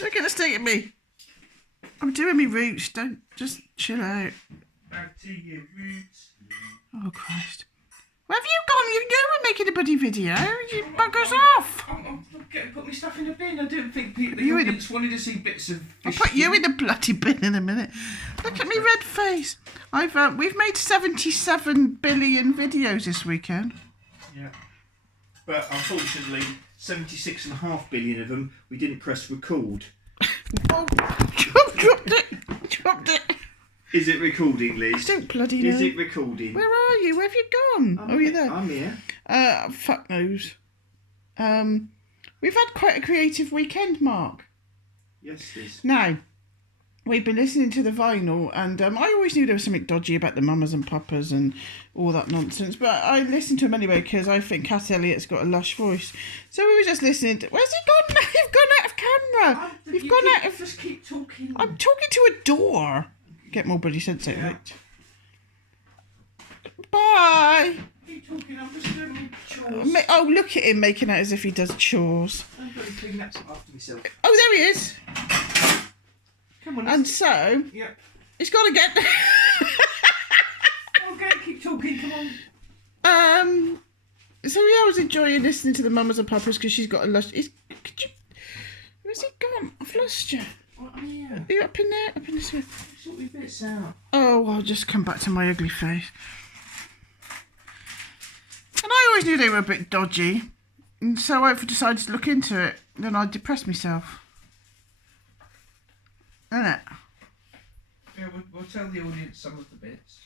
Look at the state of me. I'm doing me roots. Don't just chill out. Back to your roots. Oh Christ. Where have you gone? You know we're making a bloody video. You buggers off. I'm getting put my stuff in the bin. I don't think the audience wanted to see bits of I'll fish. put you in the bloody bin in a minute. Look at me red face. We've made 77 billion videos this weekend. Yeah. But unfortunately, 76.5 billion of them we didn't press record. Oh, dropped it. Is it recording, Liz? I don't bloody know. Is it recording? Where are you? Where have you gone? You're there. I'm here. Fuck knows. We've had quite a creative weekend, Mark. Yes, Liz. Now, we've been listening to the vinyl, and I always knew there was something dodgy about the mamas and papas and all that nonsense, but I listened to them anyway because I think Cat Elliott's got a lush voice. So we were just listening to... Where's he gone now? You've gone out of camera. You've gone out of... Just keep talking. I'm talking to a door. Get more bloody sense out of it. Bye. Keep talking, I'm just doing my chores. Oh, look at him making out as if he does chores. I've got to clean that after myself. Oh, there he is. Come on. And so, Yep. he's got to get... Okay, keep talking, come on. So yeah, I was enjoying listening to the mamas and papas because she's got a lush... Where's he gone? I've lost you. What are you? Are you up in there? Up in this way? Sort your bits out. Oh, I'll just come back to my ugly face. And I always knew they were a bit dodgy. And so I decided to look into it. Then I depressed myself. Innit? Yeah, we'll tell the audience some of the bits.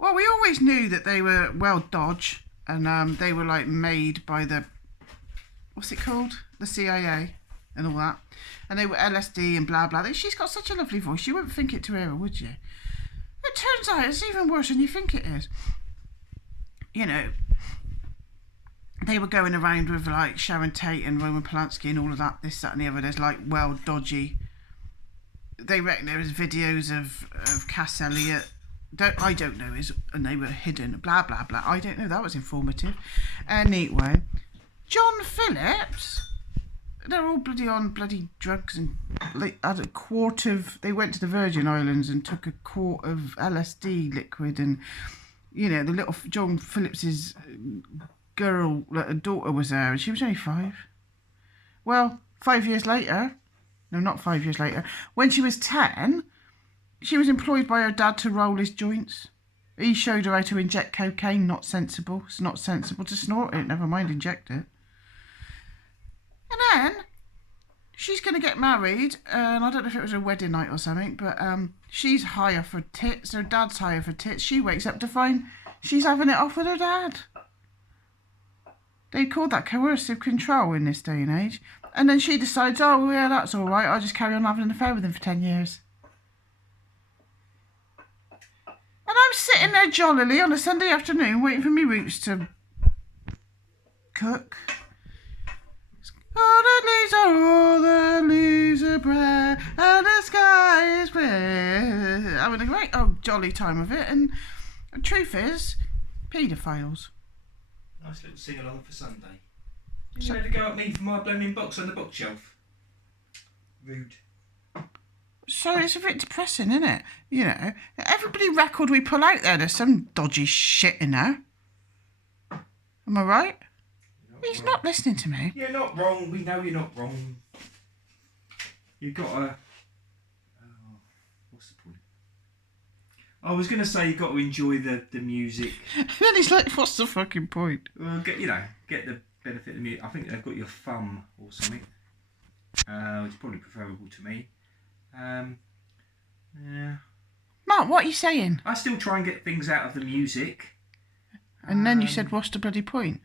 Well, we always knew that they were, well, dodge. And they were, like, made by the... What's it called? The CIA and all that. And they were LSD and blah, blah. She's got such a lovely voice. You wouldn't think it to hear her, would you? It turns out it's even worse than you think it is. You know, they were going around with, like, Sharon Tate and Roman Polanski and all of that, this, that and the other. There's, like, well, dodgy. They reckon there was videos of Cass Elliot. I don't know, and they were hidden, blah, blah, blah. I don't know. That was informative. Anyway, John Phillips... They're all on bloody drugs and they had a quart of... They went to the Virgin Islands and took a quart of LSD liquid and, you know, the little John Phillips's girl, a daughter was there and she was only 5. Well, 5 years later... No, not 5 years later. When she was 10, she was employed by her dad to roll his joints. He showed her how to inject cocaine. Not sensible. It's not sensible to snort it, never mind inject it. And then she's going to get married, and I don't know if it was a wedding night or something, but she's higher for tits, her dad's higher for tits. She wakes up to find she's having it off with her dad. They call that coercive control in this day and age. And then she decides, oh, yeah, that's all right, I'll just carry on having an affair with him for 10 years. And I'm sitting there jollily on a Sunday afternoon waiting for me roots to cook. All the leaves are brown and the sky is clear. Having a great old jolly time of it, and the truth is, paedophiles. Nice little sing-along for Sunday. You had to go at me for my blooming box on the bookshelf. Rude. So it's a bit depressing, isn't it? You know, every record we pull out there, there's some dodgy shit in there. Am I right? He's not listening to me. You're not wrong. We know you're not wrong. You've got to... what's the point? I was going to say you've got to enjoy the music. And then he's like, what's the fucking point? Well, get the benefit of the music. I think they've got your thumb or something. Which is probably preferable to me. Yeah. Mark, what are you saying? I still try and get things out of the music. And then you said, what's the bloody point?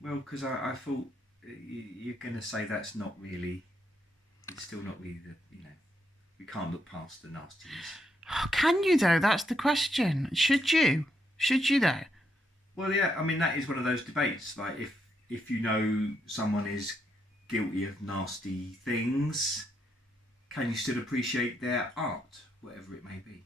Well, because I thought you're going to say that's not really... It's still not really the... You know, we can't look past the nastiness. Oh, can you, though? That's the question. Should you? Should you, though? Well, yeah, I mean, that is one of those debates. Like, if you know someone is guilty of nasty things, can you still appreciate their art, whatever it may be?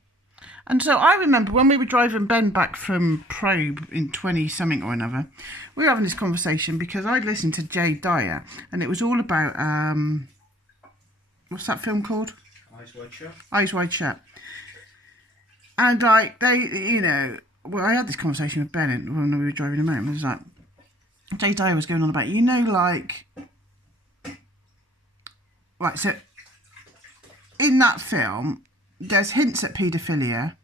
And so I remember when we were driving Ben back from Probe in 20-something or another, we were having this conversation because I'd listened to Jay Dyer, and it was all about what's that film called? Eyes Wide Shut. Eyes Wide Shut. And like they, you know, well, I had this conversation with Bennett when we were driving him home. And it was like, Jay Dyer was going on about, you know, like, right. So in that film, there's hints at paedophilia.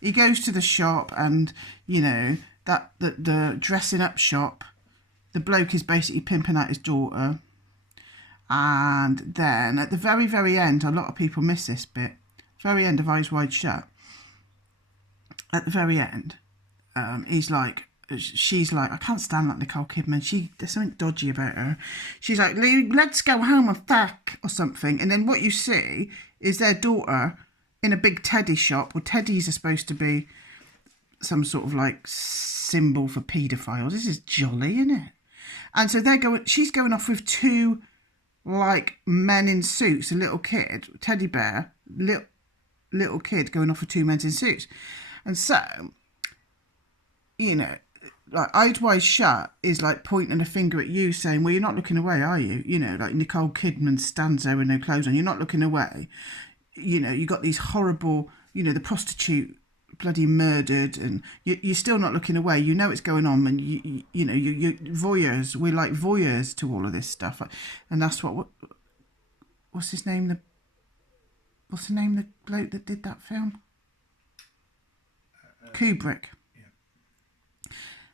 He goes to the shop, and you know that the dressing up shop, the bloke is basically pimping out his daughter. And then at the very, very end, a lot of people miss this bit. Very end of Eyes Wide Shut. At the very end, she's like, I can't stand that Nicole Kidman. There's something dodgy about her. She's like, let's go home and fuck or something. And then what you see is their daughter in a big teddy shop. Well, teddies are supposed to be some sort of like symbol for paedophiles. This is jolly, isn't it? And so she's going off with two like men in suits, a little kid, teddy bear, little kid going off with two men in suits. And so, you know, like Eyes Wide Shut is like pointing a finger at you saying, well, you're not looking away, are you? You know, like Nicole Kidman stands there with no clothes on. You're not looking away. You know, you got these horrible, you know, the prostitute bloody murdered, and you're still not looking away. You know it's going on, and you know, you're voyeurs. We're like voyeurs to all of this stuff. And that's what's his name? What's the name of the bloke that did that film? Kubrick. Yeah.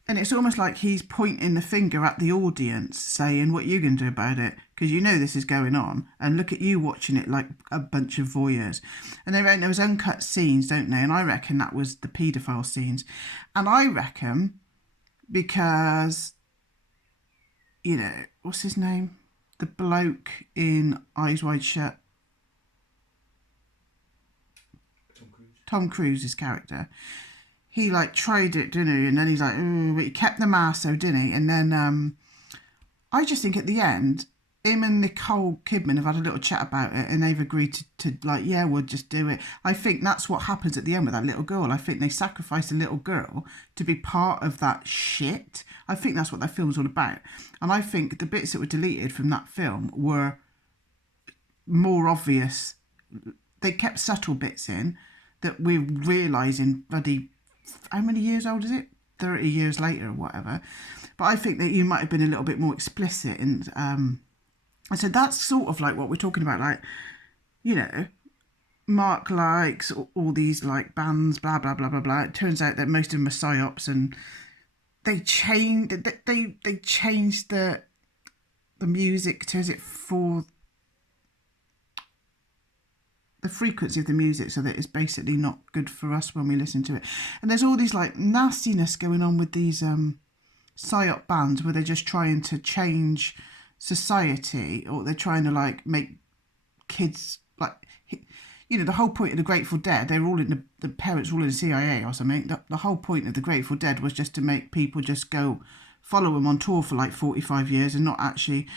And it's almost like he's pointing the finger at the audience, saying, what are you going to do about it? Because you know this is going on, and look at you watching it like a bunch of voyeurs. And there was uncut scenes, don't they? And I reckon that was the paedophile scenes. And I reckon because, you know, what's his name? The bloke in Eyes Wide Shut. Tom Cruise's character. He like tried it, didn't he? And then he's like, oh, but he kept the mask, so didn't he? And then I just think at the end, him and Nicole Kidman have had a little chat about it, and they've agreed to like, yeah, we'll just do it. I think that's what happens at the end with that little girl. I think they sacrificed a little girl to be part of that shit. I think that's what that film's all about. And I think the bits that were deleted from that film were more obvious. They kept subtle bits in that we're realising bloody, how many years old is it? 30 years later or whatever. But I think that you might have been a little bit more explicit. And so that's sort of like what we're talking about. Like, you know, Mark likes all these like bands, blah, blah, blah, blah, blah. It turns out that most of them are psyops, and they changed the music to, is it for the frequency of the music, so that it's basically not good for us when we listen to it. And there's all these like nastiness going on with these psyop bands where they're just trying to change society, or they're trying to like make kids like, you know, the whole point of the Grateful Dead, they were all in the parents were all in the CIA or something. The whole point of the Grateful Dead was just to make people just go follow them on tour for like 45 years and not actually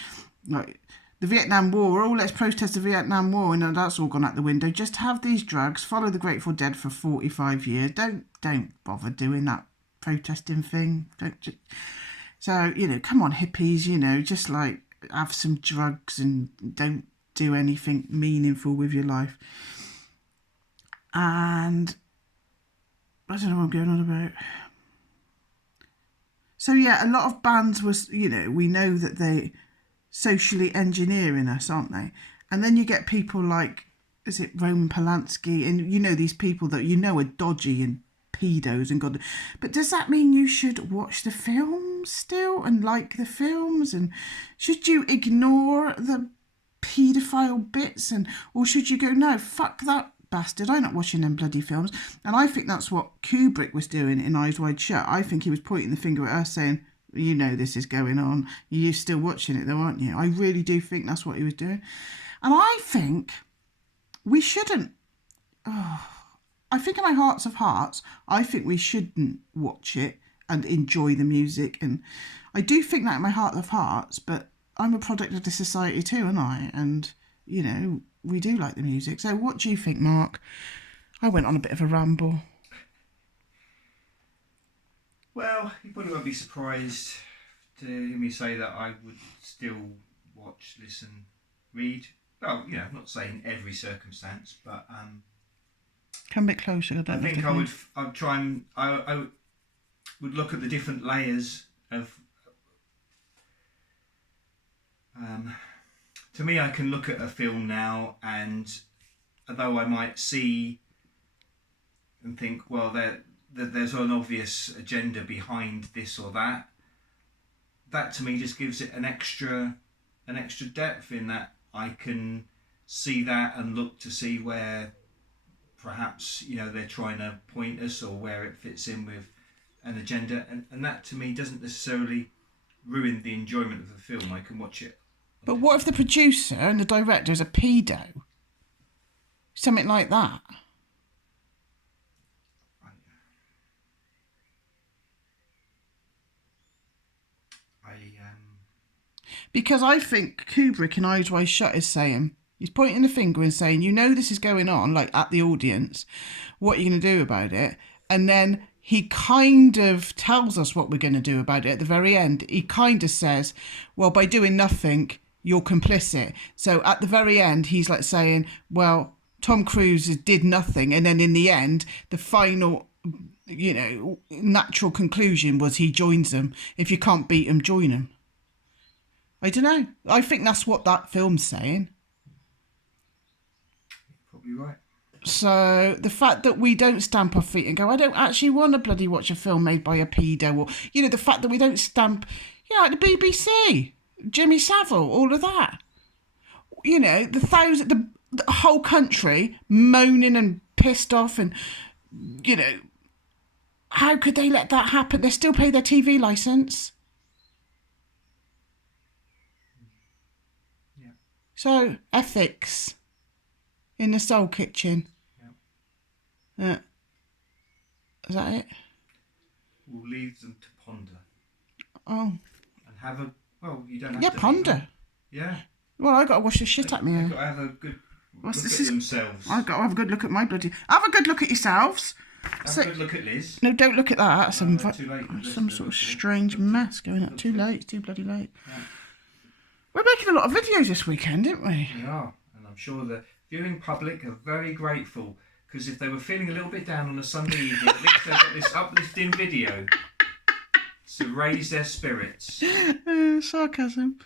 like the Vietnam War. Oh, let's protest the Vietnam War, and that's all gone out the window. Just have these drugs, follow the Grateful Dead for 45 years. Don't bother doing that protesting thing. So, you know, come on, hippies, you know, just like have some drugs and don't do anything meaningful with your life. And I don't know what I'm going on about. So yeah, a lot of bands was, you know, we know that they socially engineering us, aren't they? And then you get people like, is it Roman Polanski, and you know, these people that you know are dodgy and pedos and God. But does that mean you should watch the films still and like the films? And should you ignore the paedophile bits, and or should you go, no, fuck that bastard, I'm not watching them bloody films? And I think that's what Kubrick was doing in Eyes Wide Shut. I think he was pointing the finger at us saying, you know this is going on. You're still watching it though, aren't you? I really do think that's what he was doing. And I think we shouldn't. I think in my hearts of hearts, I think we shouldn't watch it and enjoy the music. And I do think that in my heart of hearts, but I'm a product of the society too, aren't I? And, you know, we do like the music. So what do you think, Mark? I went on a bit of a ramble. Well, you probably won't be surprised to hear me say that I would still watch, listen, read well, you know, I'm not saying every circumstance, but Come a bit closer. I think I'd try and I would look at the different layers of. To me, I can look at a film now, and although I might see and think, well, there's an obvious agenda behind this or that. That to me just gives it an extra depth in that I can see that and look to see where perhaps, you know, they're trying to point us or where it fits in with an agenda, and that to me doesn't necessarily ruin the enjoyment of the film. I can watch it. But what if the producer and the director is a pedo? Something like that. Because I think Kubrick in Eyes Wide Shut is saying, he's pointing the finger and saying, you know this is going on, like at the audience, what are you going to do about it? And then he kind of tells us what we're going to do about it at the very end. He kind of says, well, by doing nothing, you're complicit. So at the very end, he's like saying, well, Tom Cruise did nothing. And then in the end, the final, you know, natural conclusion was he joins them. If you can't beat them, join them. I don't know. I think that's what that film's saying. Probably right. So the fact that we don't stamp our feet and go, I don't actually want to bloody watch a film made by a pedo, or, you know, the fact that we don't stamp, you know, like the BBC, Jimmy Savile, all of that. You know, the whole country moaning and pissed off, and, you know, how could they let that happen? They still pay their TV licence. Yeah. So, ethics in the Soul Kitchen. Yeah. Is that it? We'll leave them to ponder. Oh. And have a, well, you don't have to... Yeah, ponder. Yeah. Well, I got to wash the shit at me. They've got to have a good look at themselves. I've got to have a good look at my bloody... Have a good look at yourselves. Have a good look at Liz. No, don't look at that. Some some sort of strange mess going up. Too late. It's too bloody late. Yeah. We're making a lot of videos this weekend, aren't we? We are. And I'm sure the viewing public are very grateful, because if they were feeling a little bit down on a Sunday evening, at least they've got this uplifting video to raise their spirits. Sarcasm.